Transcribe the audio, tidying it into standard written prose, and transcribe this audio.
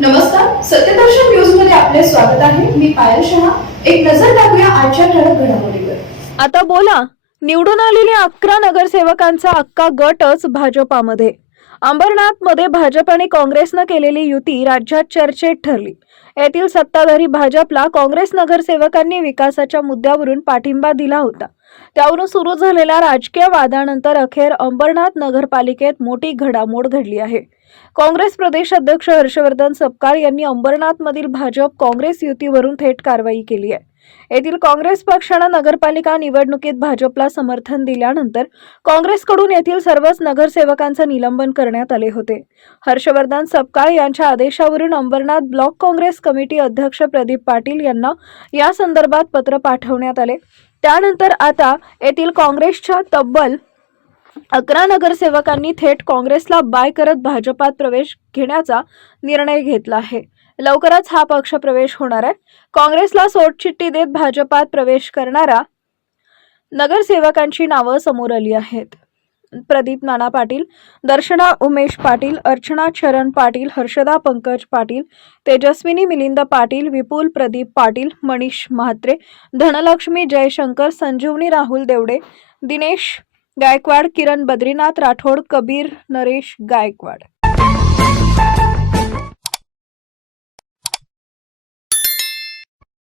नमस्कार, सत्यदर्शन न्यूज मध्ये आपले स्वागत आहे. मी पायल शहा. एक नजर टाकूया आजच्या ठळक घडामोडीवर. आता बोला. निवडून आलेल्या 11 नगरसेवकांचा अख्खा गटच भाजपामध्ये. अंबरनाथ मध्ये भाजप आणि काँग्रेसनं केलेली युती राज्यात चर्चेत ठरली. येथील सत्ताधारी भाजपला काँग्रेस नगरसेवकांनी विकासाच्या मुद्द्यावरून पाठिंबा दिला होता. त्यावरून सुरू झालेल्या राजकीय वादानंतर अखेर अंबरनाथ नगरपालिकेत मोठी घडामोड घडली आहे. काँग्रेस प्रदेश अध्यक्ष हर्षवर्धन सपकाळ यांनी अंबरनाथमधील भाजप काँग्रेस युतीवरून थेट कारवाई केली आहे. येथील काँग्रेस पक्षानं नगरपालिका निवडणुकीत भाजपला समर्थन दिल्यानंतर काँग्रेसकडून येथील सर्वच नगरसेवकांचं निलंबन करण्यात आले होते. हर्षवर्धन सपकाळ यांच्या आदेशावरून अंबरनाथ ब्लॉक काँग्रेस कमिटी अध्यक्ष प्रदीप पाटील यांना या संदर्भात पत्र पाठवण्यात आले. त्यानंतर आता येथील काँग्रेसच्या तब्बल 11 नगरसेवकांनी थेट काँग्रेसला बाय करत भाजपात प्रवेश घेण्याचा निर्णय घेतला आहे. लवकरच हा पक्ष प्रवेश होणार आहे. काँग्रेसला सोडचिठ्ठी देत भाजपात प्रवेश करणाऱ्या नगरसेवकांची नावं समोर आली आहेत. प्रदीप नाना पाटील, दर्शना उमेश पाटील, अर्चना चरण पाटील, हर्षदा पंकज पाटील, तेजस्विनी मिलिंद पाटील, विपुल प्रदीप पाटील, मनीष म्हात्रे, धनलक्ष्मी जयशंकर, संजीवनी राहुल देवडे, दिनेश गायकवाड, किरण बद्रीनाथ राठोड, कबीर नरेश गायकवाड.